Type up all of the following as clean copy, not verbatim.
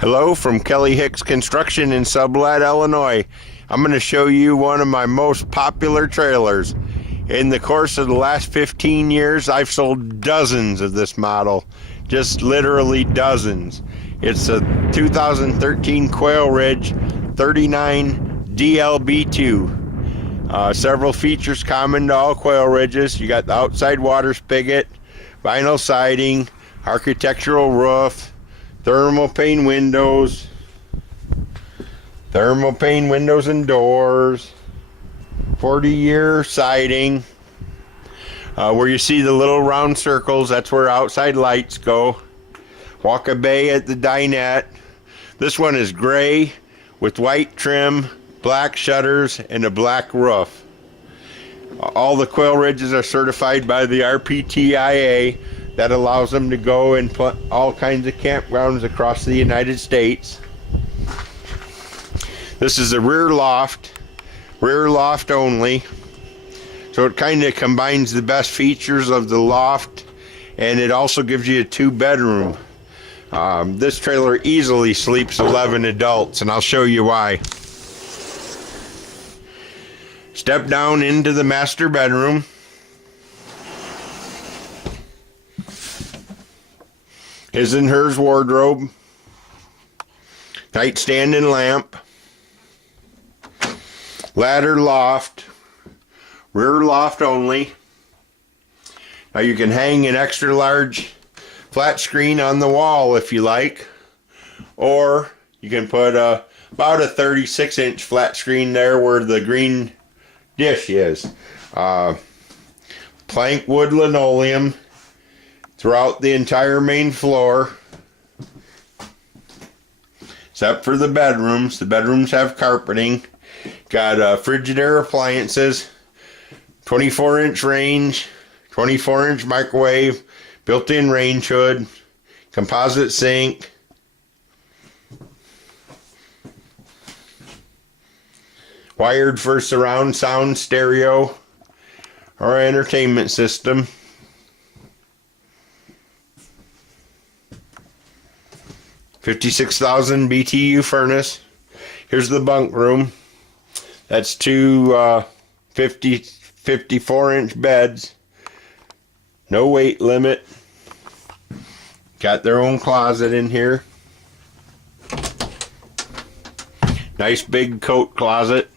Hello from Kelly Hicks Construction in Sublette, Illinois. I'm going to show you one of my most popular trailers. In the course of the last 15 years, I've sold dozens of this model. Just literally dozens. It's a 2013 QUAILRIDGE 39DLB2. Several features common to all QUAILRIDGEs. You got the outside water spigot, vinyl siding, architectural roof, thermal pane windows and doors, 40-year siding. Where you see the little round circles, that's where outside lights go. Walk-a bay at the dinette. This one is gray with white trim, black shutters, and a black roof. All the QUAILRIDGEs are certified by the RPTIA. That allows them to go and put all kinds of campgrounds across the United States. This is a rear loft only. So it kind of combines the best features of the loft, and it also gives you a 2-bedroom. This trailer easily sleeps 11 adults, and I'll show you why. Step down into the master bedroom. His and hers wardrobe, nightstand and lamp, ladder loft, rear loft only. Now you can hang an extra large flat screen on the wall if you like, or you can put about a 36-inch flat screen there where the green dish is. Plank wood linoleum throughout the entire main floor, except for the bedrooms. The bedrooms have carpeting. Got Frigidaire appliances, 24-inch range, 24-inch microwave, built-in range hood, composite sink, wired for surround sound stereo or entertainment system. $56,000 BTU furnace. Here's the bunk room. That's two 54-inch beds. No weight limit. Got their own closet in here. Nice big coat closet.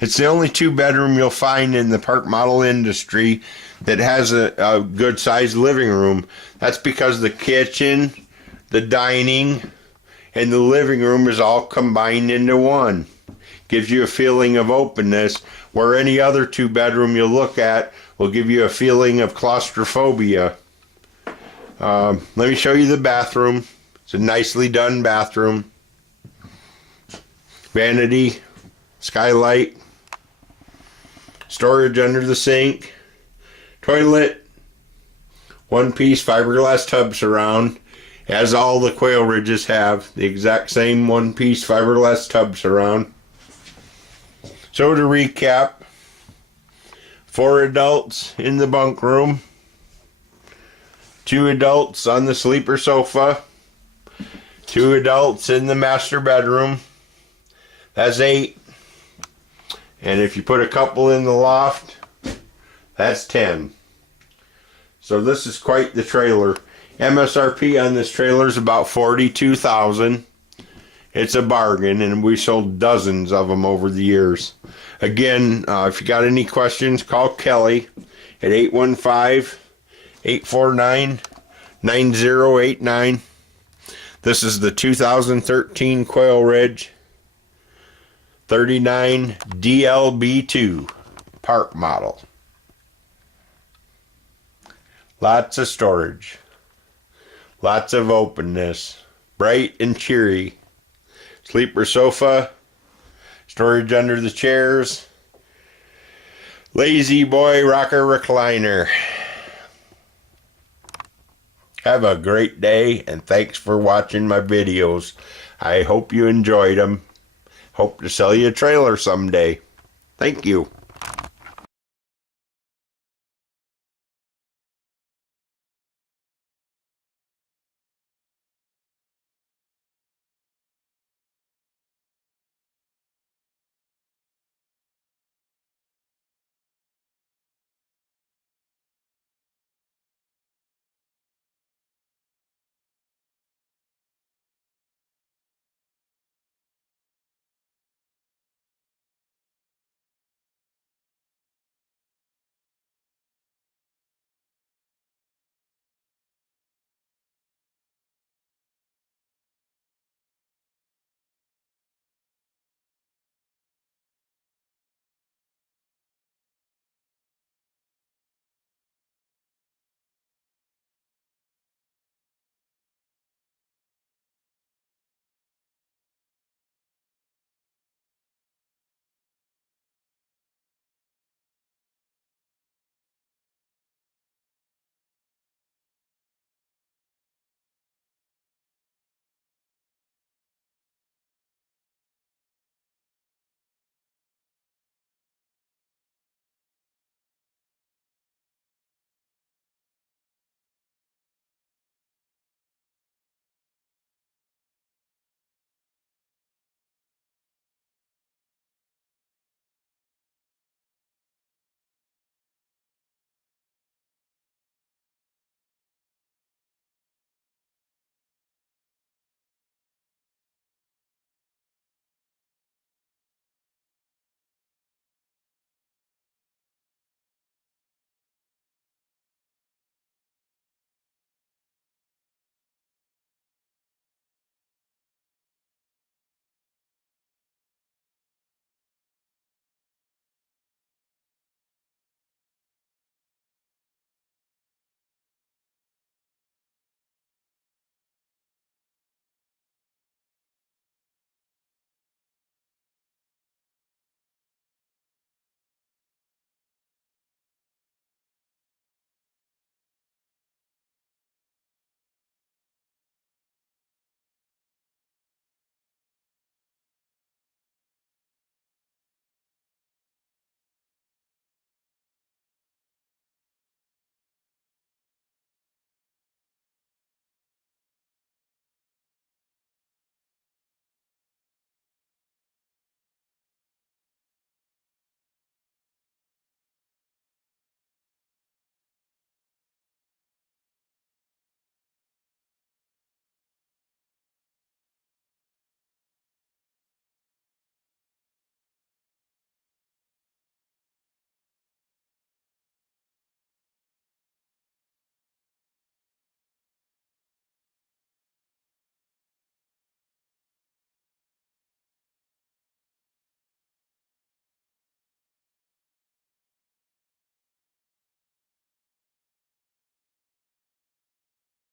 It's the only 2-bedroom you'll find in the park model industry that has a good sized living room. That's because the kitchen, the dining, and the living room is all combined into one. Gives you a feeling of openness, where any other 2-bedroom you look at will give you a feeling of claustrophobia. Let me show you the bathroom. It's a nicely done bathroom. Vanity, skylight, storage under the sink, toilet, 1-piece fiberglass tub surround, as all the QUAILRIDGEs have, the exact same 1-piece fiberglass tub surround. So to recap, 4 adults in the bunk room, 2 adults on the sleeper sofa, 2 adults in the master bedroom. That's 8. And if you put a couple in the loft, that's 10. So this is quite the trailer. MSRP on this trailer is about $42,000. It's a bargain, and we sold dozens of them over the years. Again, if you got any questions, call Kelly at 815-849-9089. This is the 2013 QUAILRIDGE 39DLB2 park model. Lots of storage, lots of openness, bright and cheery. Sleeper sofa, storage under the chairs, lazy boy rocker recliner. Have a great day, and thanks for watching my videos. I hope you enjoyed them. Hope to sell you a trailer someday. Thank you.